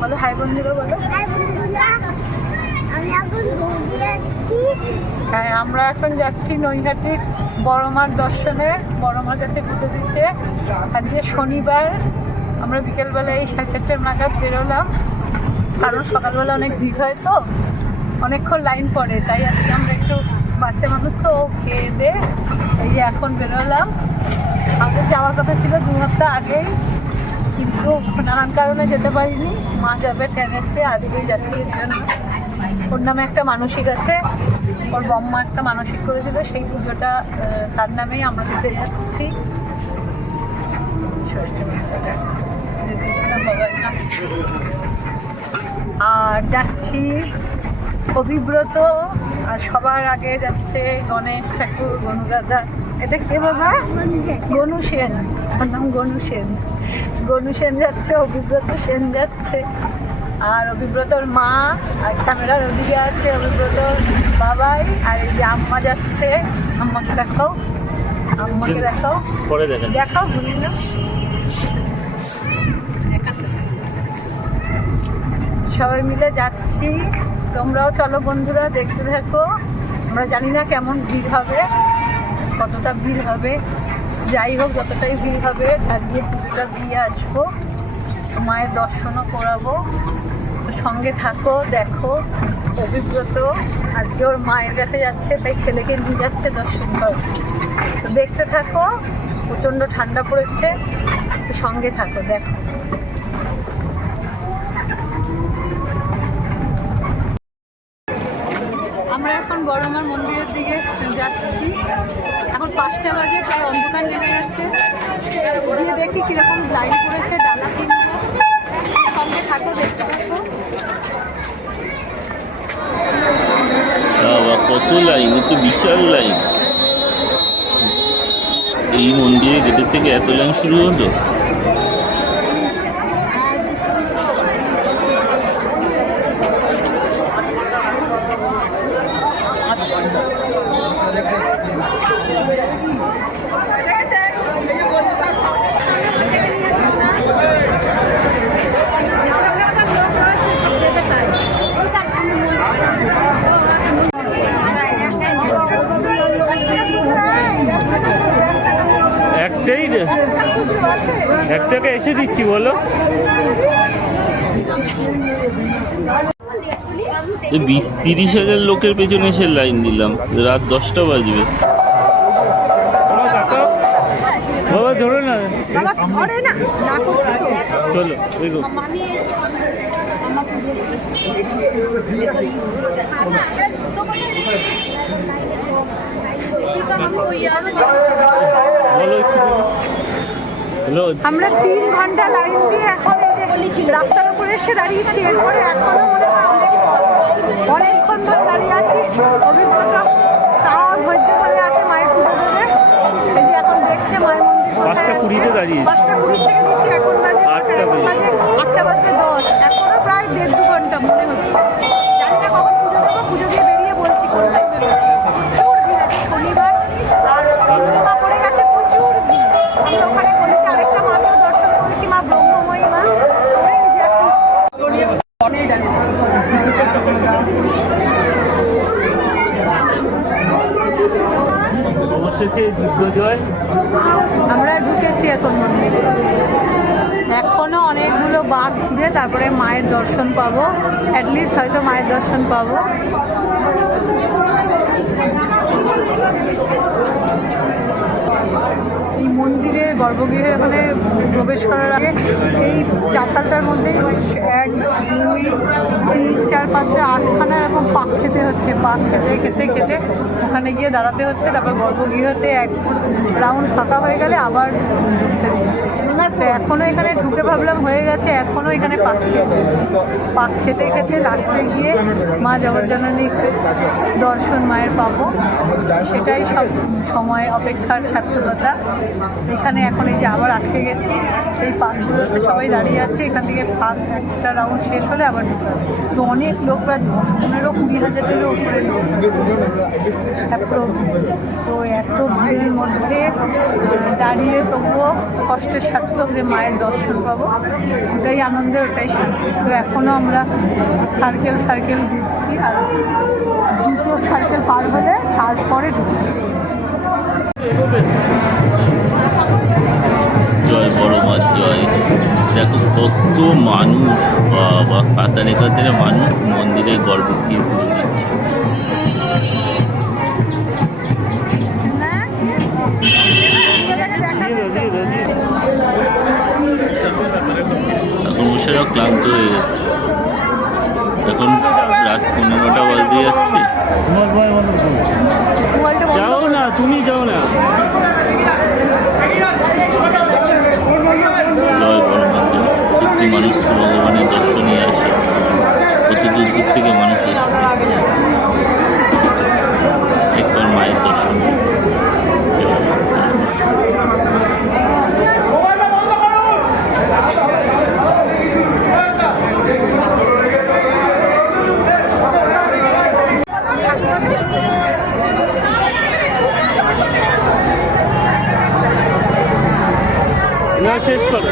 বলো হাই বন্ধুরা, বলো। হ্যাঁ, আমরা এখন যাচ্ছি নৈহাটির বড় মার দর্শনে, বড় মার কাছে পুজো দিতে। আজকে শনিবার, আমরা বিকেলবেলা এই 4:30 নাগাদ বেরোলাম, কারণ সকালবেলা অনেক ভিড় হয় তো, অনেকক্ষণ লাইন পড়ে, তাই আজকে আমরা একটু বাচ্চা মানুষ তো খেয়ে দিয়ে এই যে এখন বেরোলাম। আমাদের যাওয়ার কথা ছিল 2 সপ্তাহ আগেই, কিন্তু নানান কারণে যেতে পারিনি। মা যাবে টেনেছে, আজকেই যাচ্ছি। ওর নামে একটা মানসিক আছে, ওর বম্মা একটা মানসিক করেছিল, সেই পুজোটা তার নামেই আমরা দিতে যাচ্ছি। আর যাচ্ছি অভিব্রত, আর সবার আগে যাচ্ছে গণেশ ঠাকুর, গনু দাদা। এটা কে বাবা? গনু সেন, ওর নাম গনু সেন। গনু সেন যাচ্ছে, অভিব্রত সেন যাচ্ছে, আর অভিব্রতর মা, আর ক্যামেরার ওদিকে আছে অভিব্রতর বাবাই, আর এই যে আম্মা যাচ্ছে। আম্মাকে দেখাও, আম্মাকে দেখাও, দেখাও, ভুলি না। সবাই মিলে যাচ্ছি, তোমরাও চলো বন্ধুরা, দেখতে থাকো। আমরা জানি না কেমন ভিড় হবে, কতটা ভিড় হবে, যাই হোক যতটাই ভিড় হবে তার গিয়ে পুজোটা দিয়ে আসবো, মায়ের দর্শনও করাবো। তো সঙ্গে থাকো, দেখো। অভিব্রত আজকে ওর মায়ের কাছে যাচ্ছে, তাই ছেলেকে নিয়ে যাচ্ছে দর্শন করে। তো দেখতে থাকো, প্রচণ্ড ঠান্ডা পড়েছে, তো সঙ্গে থাকো, দেখো। আমরা এখন বড় মার মন্দিরের দিকে যাচ্ছি। এখন 5টা বাজে, প্রায় অন্ধকার নেমে গেছে। গিয়ে দেখি কীরকম লাইন পড়েছে, ডালা কিনবো। সঙ্গে থাকো, দেখতে থাকো। কত লাইন, একটু বিশাল লাইন। এই মন্দিরে গেটের থেকে এত লাইন শুরু হলো। একটাকে এসে দিচ্ছি, বলো। 20-30 হাজার লোকের পেছনে এসে লাইন দিলাম, রাত 10টা বাজবে। বাবা ধরো না, চলো দেখো। আমরা 3 ঘন্টা লাইন দিয়ে এখন রাস্তার উপরে এসে দাঁড়িয়েছি। এরপরে এখনো মনে হয় অনেকক্ষণ ধরে দাঁড়িয়ে আছি। অভিজ্ঞতা তাও ধৈর্য ধরে আছে মায়ের পুজো দেবে। এই যে এখন দেখছে মায়ের মন্দির 5টা 20-তে দাঁড়িয়ে, 5টা 20 থেকে দিচ্ছি, এখন বাজে 8টা বাজে 10। এখনো প্রায় 1.5-2 ঘন্টা মনে হচ্ছে। জানি না কখন পুজো দেবো, পুজো দিয়ে বেরিয়ে বলছি কোন টাইমে বেরোবো। প্রচুর ভিড় আছে, শনিবার আর পূর্ণিমা পড়ে গেছে, প্রচুর ভিড়। আমরা ওখানে গলিতে আরেকটা মাকেও দর্শন করেছি, মা ব্রহ্মময়ী মা। এই যে অবশেষে যুদ্ধজয়। আমরা ঢুকেছি এখন মন্দিরে। এখনো অনেকগুলো বাঘ ঘুরে তারপরে মায়ের দর্শন পাবো, অ্যাটলিস্ট হয়তো মায়ের দর্শন পাবো। এই মন্দিরের গর্ভগৃহে ওখানে প্রবেশ করার আগে এই চাতালটার মধ্যেই 1, 2, 3, 4, 5, 8খানা এরকম পাক খেতে হচ্ছে। পাক খেতে খেতে খেতে ওখানে গিয়ে দাঁড়াতে হচ্ছে, তারপর গর্ভগৃহতে 1 রাউন্ড ফাঁকা হয়ে গেলে আবার ঢুকতে দিচ্ছে। তো এখনও এখানে ঢুকে ভাবলাম হয়ে গেছে, এখনও এখানে পাক খেতে হচ্ছে। পাক খেতে খেতে লাস্টে গিয়ে মা জগজ্জননী দর্শন মায়ের পাবো, সেটাই সব সময় অপেক্ষার সার্থকতা। এখানে এখন এই যে আবার আটকে গেছি, এই পাকগুলোতে সবাই দাঁড়িয়ে আছে, এখান থেকে পাক একটা রাউন্ড শেষ হলে আবার ঢুকতে হবে। তো অনেক লোক, প্রায় 15-20 হাজারেরও উপরে লোক approx। তো এত ভিড়ের মধ্যে দাঁড়িয়ে তবুও কষ্টের সার্থক যে মায়ের দর্শন পাবো, ওটাই আনন্দ, ওটাই শান্তি। তো এখনও আমরা সার্কেল ঘুরছি, আর 2টো সার্কেল পার হলে তারপরে ঢুকতে হবে। জয় বড় মা জয়। দেখো কত মানুষ, বাবা কাতারে কাতারে মানুষ মন্দিরের গর্ভে দিয়ে পুজো দিচ্ছে। এখন মুশেরাও ক্লান্ত হয়ে গেছে। এখন রাত 15টা বাজতে যাচ্ছে। যাও না, তুমি যাও না। জয় বড় মাতা। প্রতি মানুষ ভগবানের দর্শনে আসে, কত দূর দূর থেকে মানুষ এসছে একবার মায়ের দর্শন। না শেষ করো।